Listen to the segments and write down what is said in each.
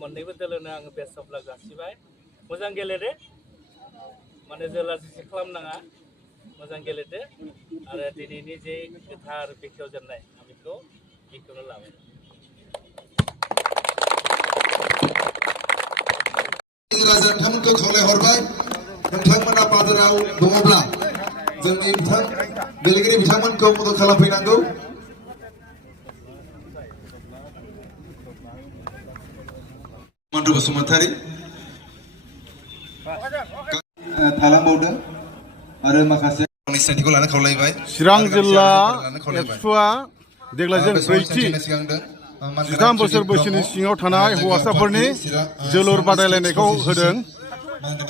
मोननैबो दोलोनो आङो best of लाक जासिबाय मोजां गेलेदो माने जोला जिसे खालामनाङा मोजां गेलेदो आरो दिनैनि जे गोथार बेखेवजेननाय आं बेखौनो लाबाय राजा नोंथांमोनखौ खावलायहरबाय नोंथांमोना बाजाराव दङब्ला जोंनि गेलेगिरि बिथांमोनखौ मदद खालामफैनांगौ मन्टु बसुमतारी थालांबावदों आरो माखासे सिनायथिखौ लानो खावलायबाय चिरां जिल्ला एबसुआ देग्लायजों ब्रैथि 13 बोसोर बैसोनि सिङाव थानाय हौवासाफोरनि जोलुर बादायलायनायखौ होदों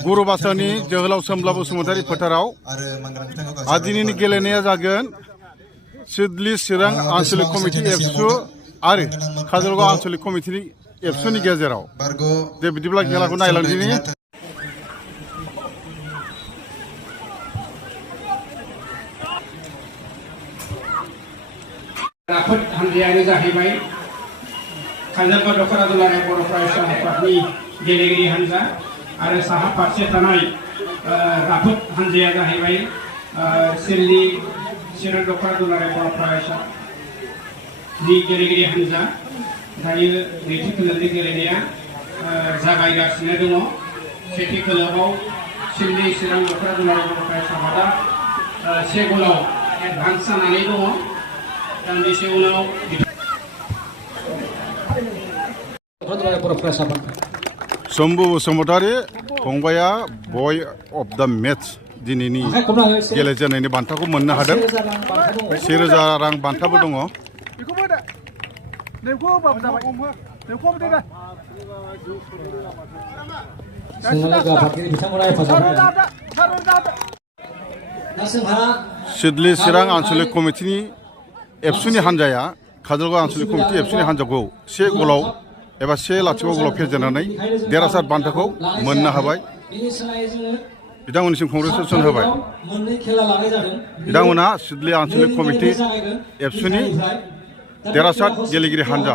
गुरुबासानि जोहोलाव सोमब्ला बसुमतारी फोथाराव दिनैनि गेलेनाया जागोन सिडली चिरां आन्चलिक कमिटि एबसु आरो काजलगाव आन्चलिक कमिटि एबसुनि गेजेराव दे बिदिब्ला खेलाखौ नायलांदिनि राफोद हानजायानो जाहैबाय काजलगाव दख'रा दुलाराय बर' फरायसा आफादनि गेलेगिरि हानजा आरो साहा फारसे थानाय राफोद हानजाया जाहैबाय सिडली चिरां दख'रा दुलाराय बर' फरायसानि गेलेगिरि हानजा दायो नैथि खोलोबनि गेलेनाया जागायगासिनो दङ सेथि खोलोबाव सिडली चिरां दख'रा दुलाराय बर' फरायसा आफादा 1 गलाव एडभान्स जानानै दङ दान्दिसे उनाव शम्भु बसुमतारी फंबाया बय अफ द मेच दिनैनि गेलेजेननायनि बान्थाखौ मोननो हादों 1000 रां बान्थाबो दङ सिडली चिरां आन्चलिक कमिटिनि एबसुनि हानजाया काजलगाव आन्चलिक कमिटि एबसुनि हानजाखौ 1 गलाव एबा 1-0 गलाव फेजेननानै देरहासार बान्थाखौ मोननो हाबाय बिथांमोननिसिम कंग्रेचुलेसन होबाय बिथांमोना सिडली आन्चलिक कमिटि एबसुनि देरहासार गेलेगिरि हानजा